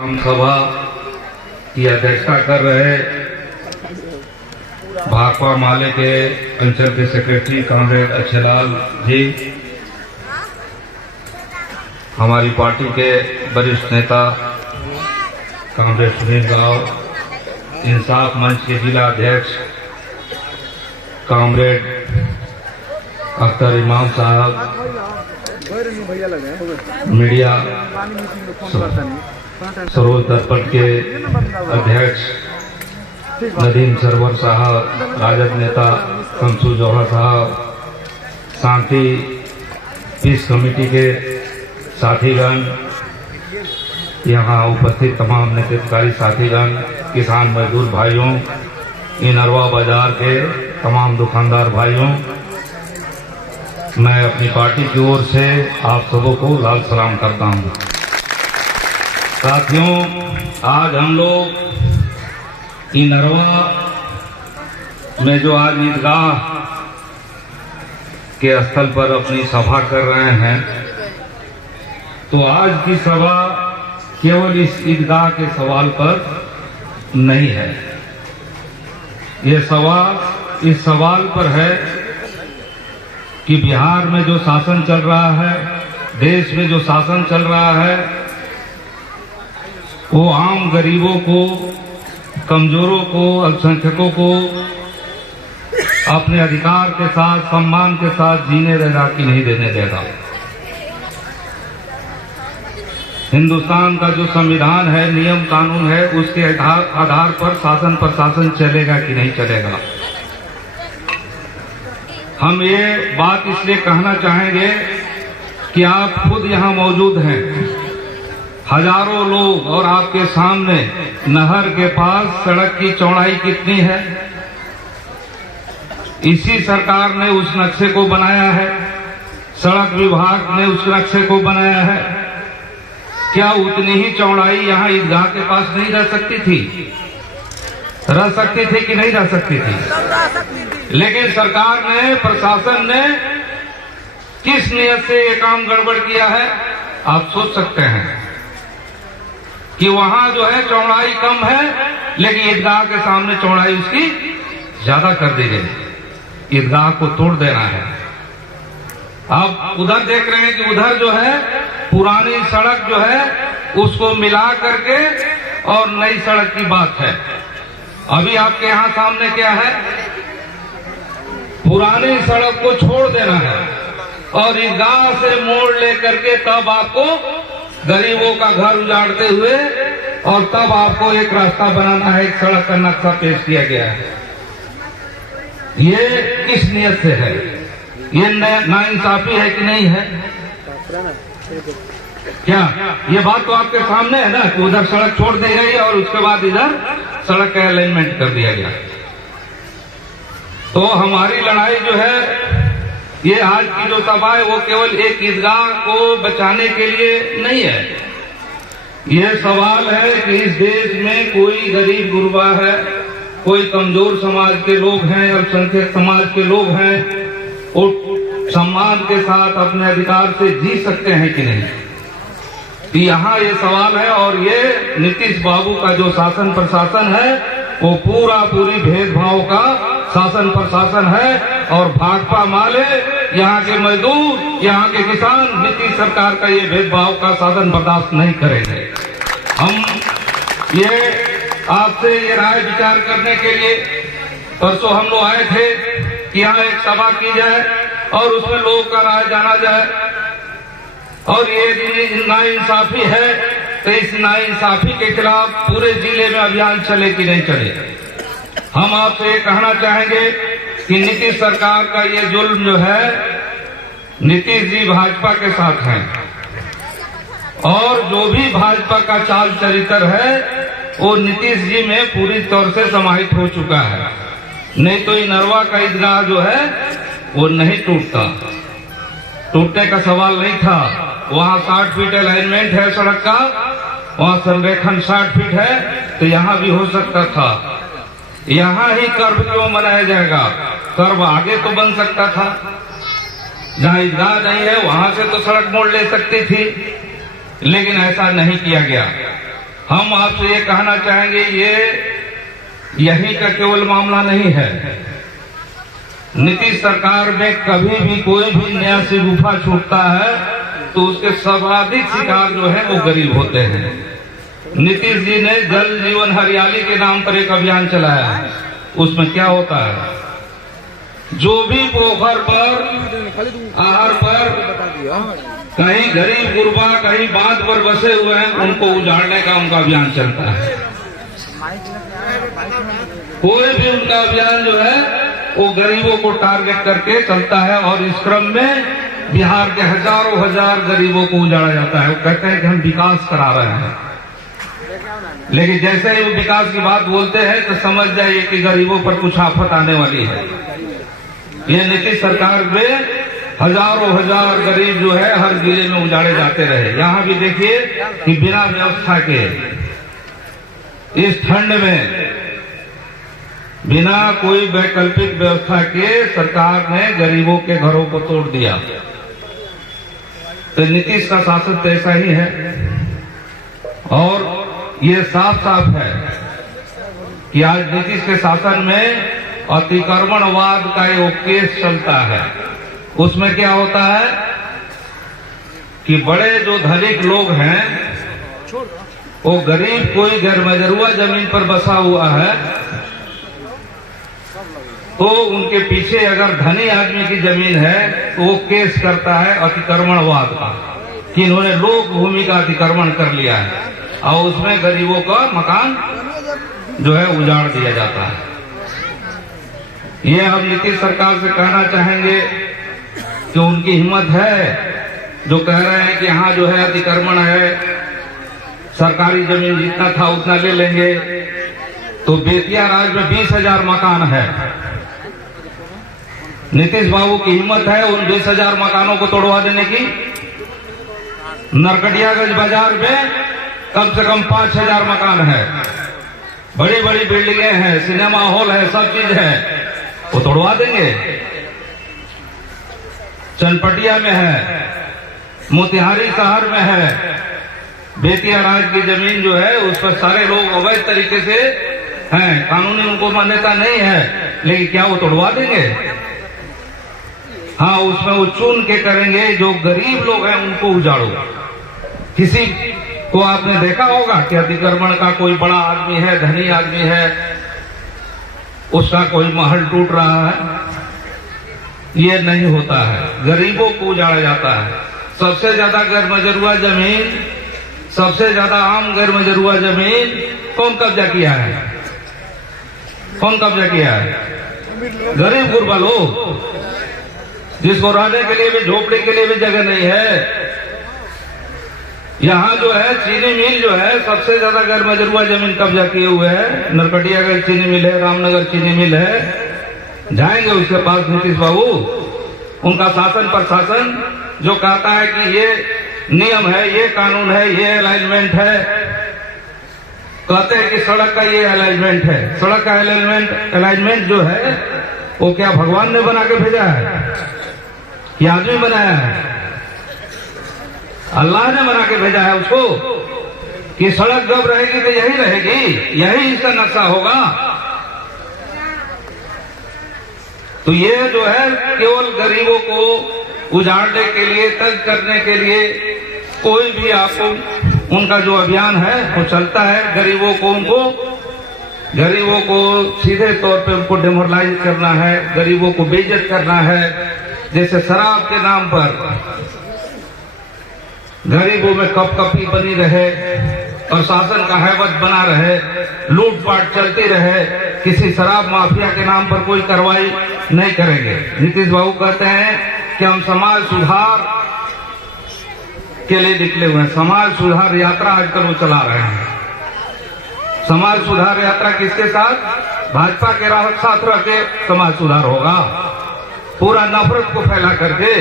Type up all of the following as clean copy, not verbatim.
हम सभा की अध्यक्षता कर रहे भाकपा माले के अंचल के सेक्रेटरी कॉमरेड अच्छेलाल जी, हमारी पार्टी के वरिष्ठ नेता कॉमरेड सुनील राव, इंसाफ मंच के जिला अध्यक्ष कॉमरेड अख्तर इमाम साहब, मीडिया सरोज दर्पण के अध्यक्ष नदीम सरवर साहब, राजद नेता शमसू जौहर साहब, शांति पीस कमेटी के साथीगण, यहाँ उपस्थित तमाम नेतृत्वकारी साथीगण, किसान मजदूर भाइयों, इनरवा बाजार के तमाम दुकानदार भाइयों, मैं अपनी पार्टी की ओर से आप सबों को लाल सलाम करता हूँ। साथियों, आज हम लोग इनरवा में जो आज ईदगाह के स्थल पर अपनी सभा कर रहे हैं, तो आज की सभा केवल इस ईदगाह के सवाल पर नहीं है। ये सवाल इस सवाल पर है कि बिहार में जो शासन चल रहा है, देश में जो शासन चल रहा है, वो आम गरीबों को, कमजोरों को, अल्पसंख्यकों को अपने अधिकार के साथ, सम्मान के साथ जीने देगा कि नहीं देने देगा। हिंदुस्तान का जो संविधान है, नियम कानून है, उसके आधार पर शासन प्रशासन चलेगा कि नहीं चलेगा। हम ये बात इसलिए कहना चाहेंगे कि आप खुद यहाँ मौजूद हैं, हजारों लोग, और आपके सामने नहर के पास सड़क की चौड़ाई कितनी है, इसी सरकार ने उस नक्शे को बनाया है, सड़क विभाग ने उस नक्शे को बनाया है। क्या उतनी ही चौड़ाई यहाँ ईदगाह के पास नहीं रह सकती थी? रह सकती थी कि नहीं रह सकती थी? लेकिन सरकार ने, प्रशासन ने किस नियत से ये काम गड़बड़ किया है, आप सोच सकते हैं कि वहां जो है चौड़ाई कम है, लेकिन ईदगाह के सामने चौड़ाई उसकी ज्यादा कर दी गई। ईदगाह को तोड़ देना है। आप उधर देख रहे हैं कि उधर जो है पुरानी सड़क जो है उसको मिला करके और नई सड़क की बात है। अभी आपके यहाँ सामने क्या है? पुरानी सड़क को छोड़ देना है और ईदगाह से मोड़ लेकर के तब आपको गरीबों का घर उजाड़ते हुए और तब आपको एक रास्ता बनाना है, एक सड़क का नक्शा पेश किया गया है। ये किस नियत से है? ये नाइंसाफी है कि नहीं है? क्या ये बात तो आपके सामने है ना कि उधर सड़क छोड़ दी गई और उसके बाद इधर सड़क का अलाइनमेंट कर दिया गया। तो हमारी लड़ाई जो है, ये आज की जो सभा है, वो केवल एक ईदगाह को बचाने के लिए नहीं है। ये सवाल है कि इस देश में कोई गरीब गुरबा है, कोई कमजोर समाज के लोग हैं, अल्पसंख्यक समाज के लोग हैं, वो सम्मान के साथ अपने अधिकार से जी सकते हैं कि नहीं? यहाँ ये सवाल है। और ये नीतीश बाबू का जो शासन प्रशासन है, वो पूरी भेदभाव का शासन प्रशासन है। और भाकपा माले, यहाँ के मजदूर, यहाँ के किसान नीतीश सरकार का ये भेदभाव का शासन बर्दाश्त नहीं करेंगे। हम ये आपसे ये राय विचार करने के लिए परसों हम लोग आए थे कि यहाँ एक सभा की जाए और उसमें लोगों का राय जाना जाए। और ये नाइंसाफी है, तो इस नाइंसाफी के खिलाफ पूरे जिले में अभियान चले कि नहीं चले। हम आपसे ये कहना चाहेंगे कि नीतीश सरकार का ये जुल्म जो है, नीतीश जी भाजपा के साथ हैं और जो भी भाजपा का चाल चरित्र है वो नीतीश जी में पूरी तौर से समाहित हो चुका है। नहीं तो इनरवा का ईदगाह जो है वो नहीं टूटता, टूटने का सवाल नहीं था। वहाँ 60 फीट अलाइनमेंट है सड़क का, वहाँ संरेखण 60 फीट है, तो यहाँ भी हो सकता था। यहाँ ही कर्व क्यों बनाया जाएगा? कर्व आगे तो बन सकता था। जहाँ ईदगाह नहीं है वहां से तो सड़क मोड़ ले सकती थी, लेकिन ऐसा नहीं किया गया। हम आपसे ये कहना चाहेंगे, ये यही का केवल मामला नहीं है। नीतीश सरकार में कभी भी कोई भी नया शगुफा छूटता है तो उसके सर्वाधिक शिकार जो है वो गरीब होते हैं। नीतीश जी ने जल जीवन हरियाली के नाम पर एक अभियान चलाया है। उसमें क्या होता है, जो भी पोखर पर, आहर पर कहीं गरीब गुरबा, कहीं बांध पर बसे हुए हैं, उनको उजाड़ने का उनका अभियान चलता है। कोई भी उनका अभियान जो है वो गरीबों को टारगेट करके चलता है और इस क्रम में बिहार के हजारों हजार गरीबों को उजाड़ा जाता है। वो कहते हैं कि हम विकास करा रहे हैं, लेकिन जैसे ही वो विकास की बात बोलते हैं तो समझ जाइए कि गरीबों पर कुछ आफत आने वाली है। ये नीतीश सरकार में हजारों हजार गरीब जो है हर जिले में उजाड़े जाते रहे। यहाँ भी देखिए कि बिना व्यवस्था के इस ठंड में, बिना कोई वैकल्पिक व्यवस्था के सरकार ने गरीबों के घरों को तोड़ दिया। तो नीतीश का शासन तो ऐसा ही है और ये साफ साफ है कि आज नीतीश के शासन में अतिक्रमणवाद का एक केस चलता है। उसमें क्या होता है कि बड़े जो धनिक लोग हैं, वो गरीब कोई गैर मजरूआ जमीन पर बसा हुआ है तो उनके पीछे अगर धनी आदमी की जमीन है तो वो केस करता है अतिक्रमणवाद का कि इन्होंने लोक भूमि का अतिक्रमण कर लिया है और उसमें गरीबों का मकान जो है उजाड़ दिया जाता है। ये हम नीतीश सरकार से कहना चाहेंगे कि उनकी हिम्मत है जो कह रहे हैं कि यहाँ जो है अतिक्रमण है, सरकारी जमीन जितना था उतना ले लेंगे। तो बेतिया राज में 20,000 मकान है। नीतीश बाबू की हिम्मत है उन 20,000 मकानों को तोड़वा देने की। नरकटियागंज बाजार में कम से कम 5,000 मकान है, बड़ी बड़ी बिल्डिंगें हैं, सिनेमा हॉल है, सब चीज है, वो तोड़वा देंगे। चनपटिया में है, मोतिहारी शहर में है, बेतिया राज की जमीन जो है उस पर सारे लोग अवैध तरीके से हैं, कानूनी उनको मान्यता नहीं है, लेकिन क्या वो तोड़वा देंगे? हाँ, उसमें वो चुन के करेंगे, जो गरीब लोग हैं उनको उजाड़ो। किसी को आपने देखा होगा कि अतिक्रमण का कोई बड़ा आदमी है, धनी आदमी है, उसका कोई महल टूट रहा है? ये नहीं होता है, गरीबों को उजाड़ा जाता है। सबसे ज्यादा गैर मजरूआ जमीन, सबसे ज्यादा आम गैर मजरूआ जमीन कौन कब्जा किया है? कौन कब्जा किया है? गरीब गुरबा लोग, जिसको रहने के लिए भी, झोपड़ी के लिए भी जगह नहीं है। यहाँ जो है चीनी मिल जो है सबसे ज्यादा गैर मजरूआ जमीन कब्जा किए हुए है। नरकटियागंज चीनी मिल है, रामनगर चीनी मिल है। जाएंगे उसके पास नीतीश बाबू, उनका शासन प्रशासन जो कहता है कि ये नियम है, ये कानून है, ये अलाइनमेंट है, कहते हैं कि सड़क का ये अलाइनमेंट है। सड़क का अलाइनमेंट जो है वो क्या भगवान ने बना के भेजा है? ये आदमी बनाया है? अल्लाह ने बना के भेजा है उसको कि सड़क जब रहेगी तो यही रहेगी, यही इसका नक्शा होगा। तो ये जो है केवल गरीबों को उजाड़ने के लिए, तंग करने के लिए कोई भी आपको उनका जो अभियान है वो चलता है। गरीबों को सीधे तौर पे उनको डिमोरलाइज करना है, गरीबों को बेइज्जत करना है। जैसे शराब के नाम पर गरीबों में कपकपी बनी रहे और शासन का हैबत बना रहे, लूटपाट चलती रहे, किसी शराब माफिया के नाम पर कोई कार्रवाई नहीं करेंगे। नीतीश बाबू कहते हैं कि हम समाज सुधार के लिए निकले हुए हैं। समाज सुधार यात्रा आजकल वो चला रहे हैं। समाज सुधार यात्रा किसके साथ? भाजपा के साथ रह के समाज सुधार होगा। पूरा नफरत को फैला करके,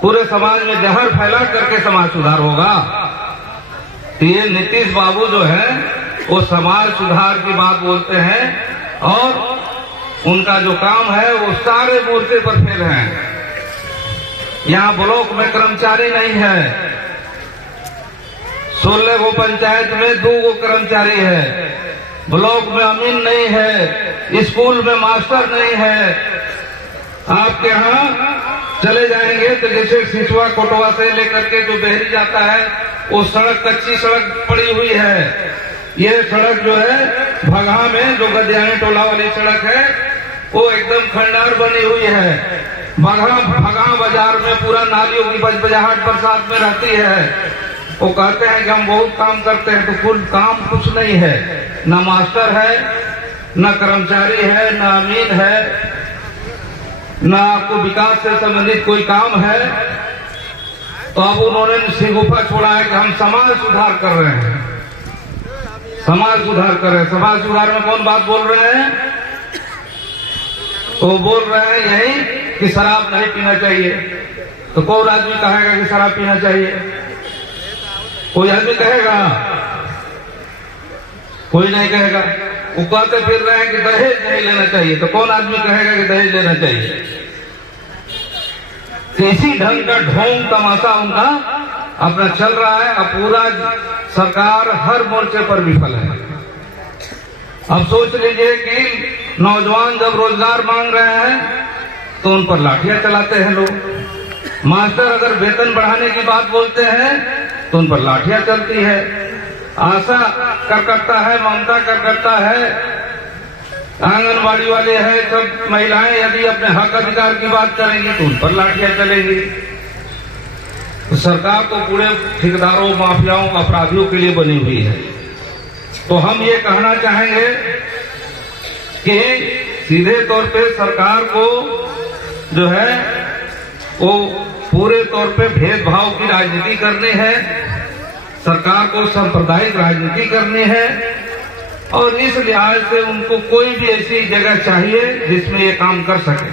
पूरे समाज में जहर फैला करके समाज सुधार होगा। तो ये नीतीश बाबू जो है वो समाज सुधार की बात बोलते हैं और उनका जो काम है वो सारे मोर्चे पर फेल हैं। यहाँ ब्लॉक में कर्मचारी नहीं है, 16 गो पंचायत में 2 गो कर्मचारी है, ब्लॉक में अमीन नहीं है, स्कूल में मास्टर नहीं है। आपके यहाँ चले जाएंगे तो जैसे सिसवा कोटवा से लेकर के जो बहरी जाता है वो सड़क कच्ची सड़क पड़ी हुई है। ये सड़क जो है भगहा में जो गद्यानी टोला वाली सड़क है वो एकदम खंडार बनी हुई है। भगहा बाजार में पूरा नालियों की बजबजाहट बरसात में रहती है। वो कहते हैं कि हम बहुत काम करते हैं, तो कुल काम कुछ नहीं है, न मास्टर है, न कर्मचारी है, न अमीन है, न आपको विकास से संबंधित कोई काम है। तो अब उन्होंने सिगुफा छोड़ा है कि हम समाज सुधार कर रहे हैं, समाज सुधार कर रहे हैं। समाज सुधार में कौन बात बोल रहे हैं? तो बोल रहे हैं यही कि शराब नहीं पीना चाहिए। तो कौन आदमी कहेगा कि शराब पीना चाहिए? कोई आदमी कहेगा? कोई नहीं कहेगा। वो कहते फिर रहे हैं कि दहेज नहीं लेना चाहिए। तो कौन आदमी कहेगा कि दहेज लेना चाहिए? इसी ढंग का ढोंग तमाशा उनका अपना चल रहा है। अब पूरा सरकार हर मोर्चे पर विफल है। अब सोच लीजिए कि नौजवान जब रोजगार मांग रहे हैं तो उन पर लाठियां चलाते हैं लोग। मास्टर अगर वेतन बढ़ाने की बात बोलते हैं तो उन पर लाठियां चलती है। आशा करकर्ता है, ममता करकर्ता है, आंगनबाड़ी वाले हैं, सब महिलाएं यदि अपने हक अधिकार की बात करेंगी तो उन पर लाठियां चलेंगी। तो सरकार तो पूरे ठेकेदारों, माफियाओं, अपराधियों के लिए बनी हुई है। तो हम ये कहना चाहेंगे कि सीधे तौर पे सरकार को जो है वो पूरे तौर पे भेदभाव की राजनीति करनी है। सरकार को सांप्रदायिक राजनीति करनी है और इस लिहाज से उनको कोई भी ऐसी जगह चाहिए जिसमें ये काम कर सके।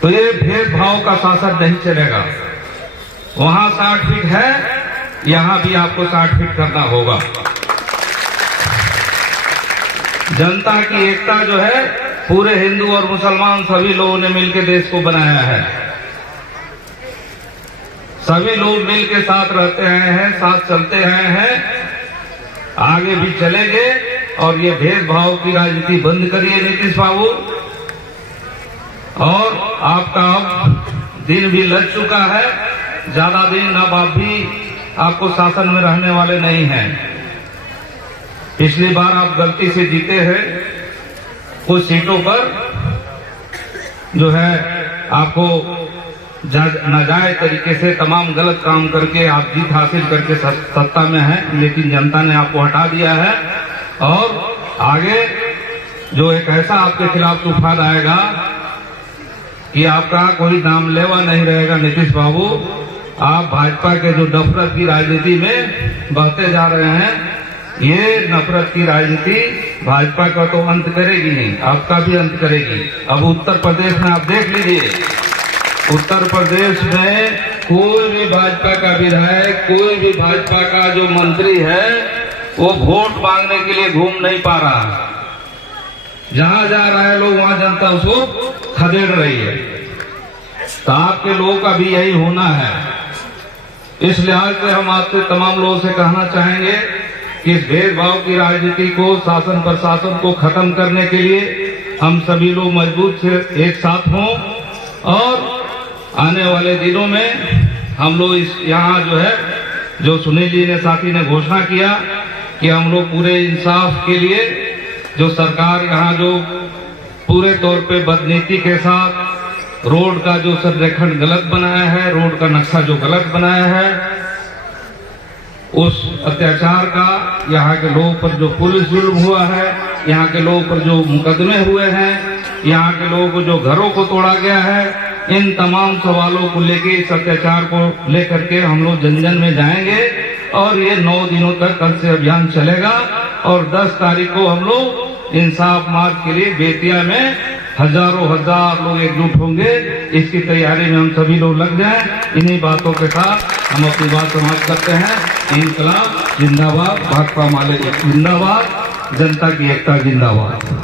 तो ये भेदभाव का शासन नहीं चलेगा। वहां 60 फीट है, यहां भी आपको 60 फीट करना होगा। जनता की एकता जो है पूरे हिंदू और मुसलमान सभी लोगों ने मिलकर देश को बनाया है। सभी लोग मिलकर साथ रहते आए हैं, साथ चलते आए हैं, आगे भी चलेंगे। और ये भेदभाव की राजनीति बंद करिए नीतीश बाबू। और आपका अब दिन भी लग चुका है, ज्यादा दिन अब आप भी आपको शासन में रहने वाले नहीं हैं। पिछली बार आप गलती से जीते हैं, कुछ सीटों पर जो है आपको नाजायज तरीके से तमाम गलत काम करके आप जीत हासिल करके सत्ता में हैं, लेकिन जनता ने आपको हटा दिया है। और आगे जो एक ऐसा आपके खिलाफ तूफान आएगा कि आपका कोई नाम लेवा नहीं रहेगा नीतीश बाबू। आप भाजपा के जो नफरत की राजनीति में बहते जा रहे हैं, ये नफरत की राजनीति भाजपा का तो अंत करेगी नहीं, आपका भी अंत करेगी। अब उत्तर प्रदेश में आप देख लीजिए, उत्तर प्रदेश में कोई भी भाजपा का विधायक, कोई भी भाजपा का जो मंत्री है वो वोट मांगने के लिए घूम नहीं पा रहा। जहां जा रहा है लोग वहां जनता उसको खदेड़ रही है। तो आपके लोगों का भी यही होना है। इस लिहाज से हम आपसे तमाम लोगों से कहना चाहेंगे कि इस भेदभाव की राजनीति को, शासन प्रशासन को खत्म करने के लिए हम सभी लोग मजबूत से एक साथ हों। और आने वाले दिनों में हम लोग इस यहाँ जो है, जो सुनील जी ने साथी ने घोषणा किया कि हम लोग पूरे इंसाफ के लिए, जो सरकार यहाँ जो पूरे तौर पे बदनीति के साथ रोड का जो संरेखण गलत बनाया है, रोड का नक्शा जो गलत बनाया है, उस अत्याचार का यहाँ के लोगों पर जो पुलिस जुल्म हुआ है, यहाँ के लोगों पर जो मुकदमे हुए हैं, यहाँ के लोगों को जो घरों को तोड़ा गया है, इन तमाम सवालों को लेके, इस अत्याचार को लेकर के हम लोग जन जन में जाएंगे। और ये 9 दिनों तक कल से अभियान चलेगा। और 10 तारीख को हम लोग इंसाफ मार्च के लिए बेतिया में हजारों हजार लोग एकजुट होंगे। इसकी तैयारी में हम सभी लोग लग जाएं। इन्हीं बातों के साथ हम अपनी बात समाप्त करते हैं। इंकलाब जिंदाबाद, भाजपा माले जिंदाबाद, जनता की एकता जिंदाबाद।